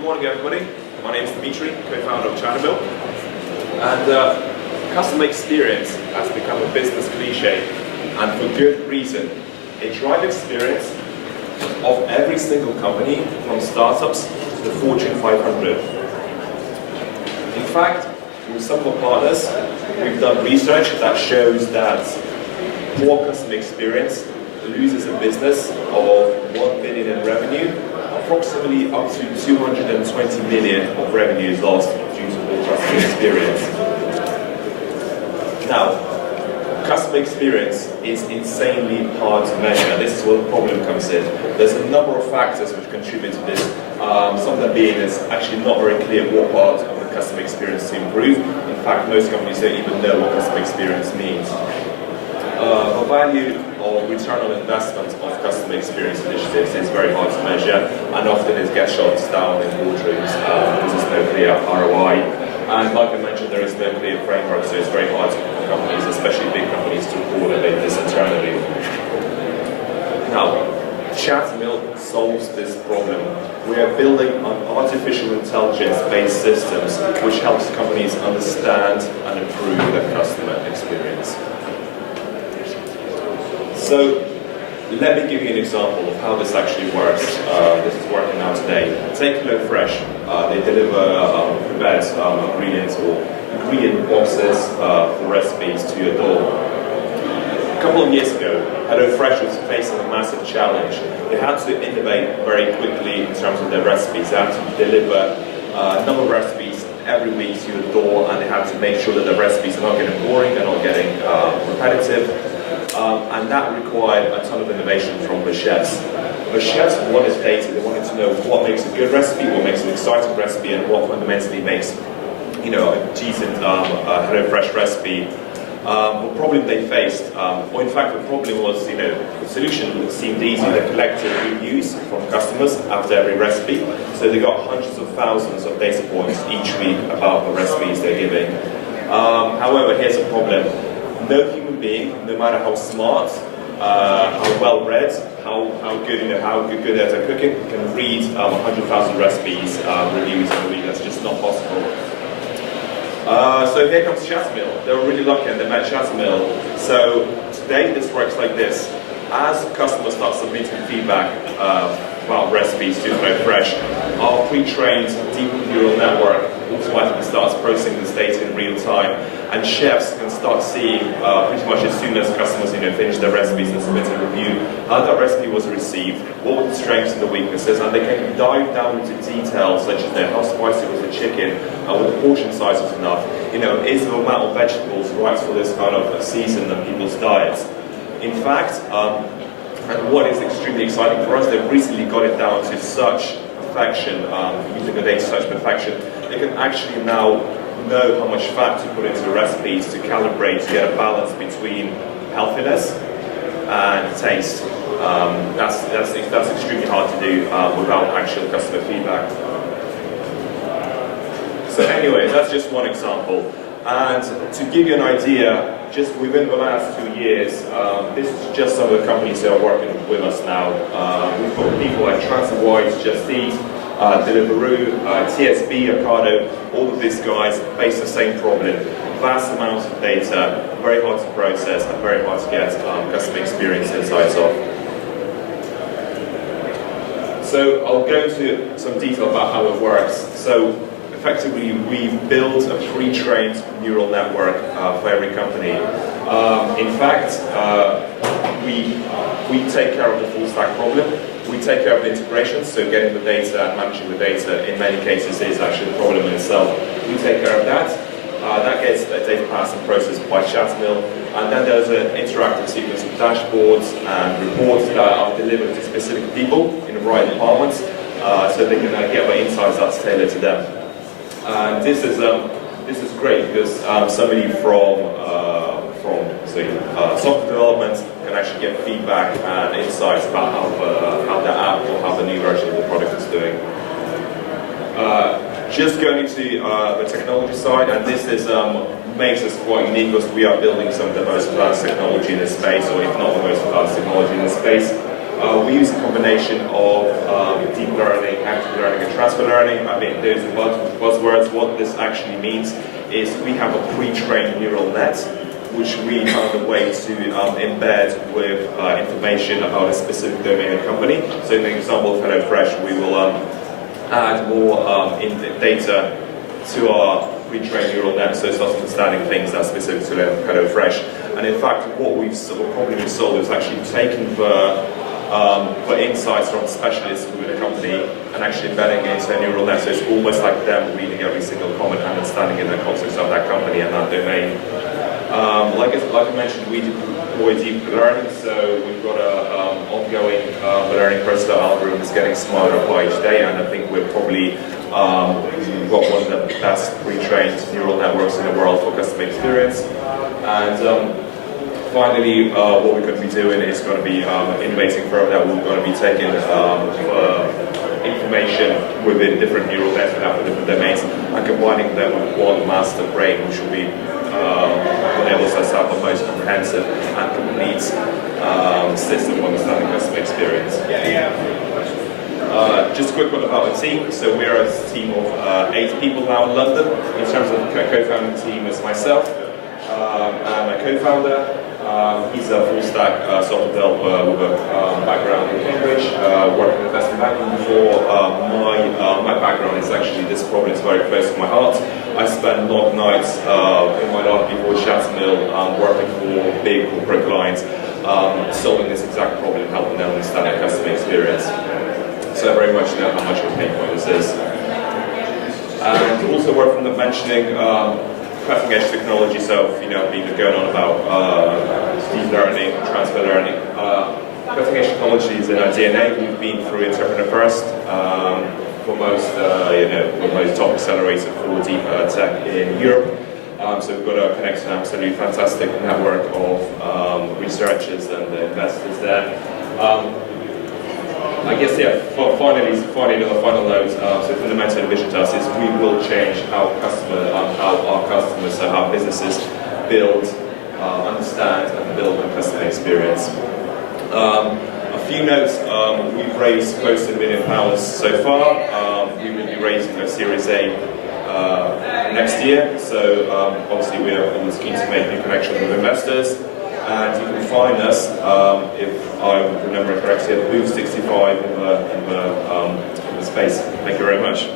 Good morning, everybody. My name is Dimitri, co-founder of Chattermill. And customer experience has become a business cliche, and for good reason. A drive experience of every single company, from startups to the Fortune 500. In fact, with some of our partners, we've done research that shows that poor customer experience loses a business of 1 billion in revenue, approximately up to 220 million of revenue is lost due to poor customer experience. Now, customer experience is insanely hard to measure. This is where the problem comes in. There's a number of factors which contribute to this. Some of them being it's actually not very clear what part of the customer experience to improve. In fact, most companies don't even know what customer experience means. The value or return on investment of customer experience initiatives is very hard to measure, and often it gets shot down in boardrooms because there's no clear ROI. And like I mentioned, there is no clear framework, so it's very hard for companies, especially big companies, to coordinate this internally. Now, Chattermill solves this problem. We are building on artificial intelligence-based systems which helps companies understand and improve their customer experience. So, let me give you an example of how this actually works. This is working now today. Take HelloFresh. They deliver prepared ingredients or ingredient boxes for recipes to your door. A couple of years ago, HelloFresh was facing a massive challenge. They had to innovate very quickly in terms of their recipes. They had to deliver a number of recipes every week to your door, and they had to make sure that the recipes are not getting boring, they're not getting repetitive. And that required a ton of innovation from the chefs. The chefs wanted data. They wanted to know what makes a good recipe, what makes an exciting recipe, and what fundamentally makes, a decent HelloFresh recipe. The problem they faced, or in fact the problem was, the solution seemed easy. They collected reviews from customers after every recipe, so they got hundreds of thousands of data points each week about the recipes they're giving. However, here's a problem. No human being, no matter how smart, how well read, how good, how good they're at cooking, can read 100,000 recipes, reviews in a week. That's just not possible. So here comes Chattermill. They were really lucky and they met Chattermill. So today this works like this. As customers start submitting feedback about recipes to HelloFresh, our pre-trained deep neural network automatically starts processing this data in real time, and chefs can start seeing pretty much as soon as customers finish their recipes and submit a review, how that recipe was received, what were the strengths and the weaknesses, and they can dive down into details such as how spicy was the chicken, whether the portion size was enough, is the amount of vegetables right for this kind of season of people's diets. In fact, and what is extremely exciting for us, they've recently got it down to such perfection, using the data to such perfection, they can actually now know how much fat to put into the recipes to calibrate, to get a balance between healthiness and taste. That's extremely hard to do without actual customer feedback. So anyway, that's just one example. And to give you an idea, just within the last 2 years, this is just some of the companies that are working with us now. We've got people like TransferWise, Just Eat, Deliveroo, TSB, Ocado, all of these guys face the same problem. Vast amounts of data, very hard to process, and very hard to get customer experience insights of. So I'll go into some detail about how it works. So effectively, we built a pre-trained neural network for every company. In fact, we take care of the full stack problem. We take care of the integration, so getting the data and managing the data in many cases is actually the problem in itself. We take care of that. That gets the data passed and processed by Chattermill, and then there's an interactive sequence of dashboards and reports that are delivered to specific people in the right departments, so they can get the insights that's tailored to them. And this is great because somebody from software development can actually get feedback and insights about how the app or how the new version of the product is doing. Just going into the technology side, and this makes us quite unique because we are building some of the most advanced technology in this space, or if not the most advanced technology in this space. We use a combination of deep learning, active learning, and transfer learning, I mean, those are buzzwords. What this actually means is we have a pre-trained neural net, which we found a way to embed with information about a specific domain and company. So in the example of HelloFresh, we will add more data to our pre-trained neural net, so it starts understanding things that are specific to HelloFresh. And in fact, what probably we've solved is actually taking the insights from specialists within a company and actually embedding it into a neural net. So it's almost like them reading every single comment and understanding in the context of that company and that domain. Like I mentioned, we deploy deep learning, so we've got an ongoing learning process. Our algorithm is getting smarter by each day, and I think we're probably got one of the best pre-trained neural networks in the world for customer experience. And finally, what we're going to be doing is going to be innovating further. That we're going to be taking information within different neural nets and different domains and combining them with one master brain, which will be enables us to have the most comprehensive and complete system of understanding customer experience. Just a quick one about the team. So we're a team of 8 people now in London. In terms of the co-founding team, is myself and my co-founder. He's a full-stack software developer with a background in Cambridge, working in investment banking before. My background is actually, this problem is very close to my heart. I spent long nights in my life before Chattermill working for big corporate clients, solving this exact problem, helping them understand their customer experience. So I very much know how much of a pain point this is. And also worth mentioning cutting edge technology, so people are going on about deep learning, transfer learning. Cutting edge technology is in our DNA. We've been through Interpreter First for most top accelerator for deep tech in Europe. So we've got a connected, absolutely fantastic network of researchers and investors there. I guess, finally on the final note, so fundamental vision to us is we will change how our customers, so how businesses build, understand and build a customer experience. A few notes, we've raised close to £1 million so far. We will be raising a Series A next year, so obviously we're always keen to make new connections with investors. And you can find us, if I remember correctly, at booth 65 in the space. Thank you very much.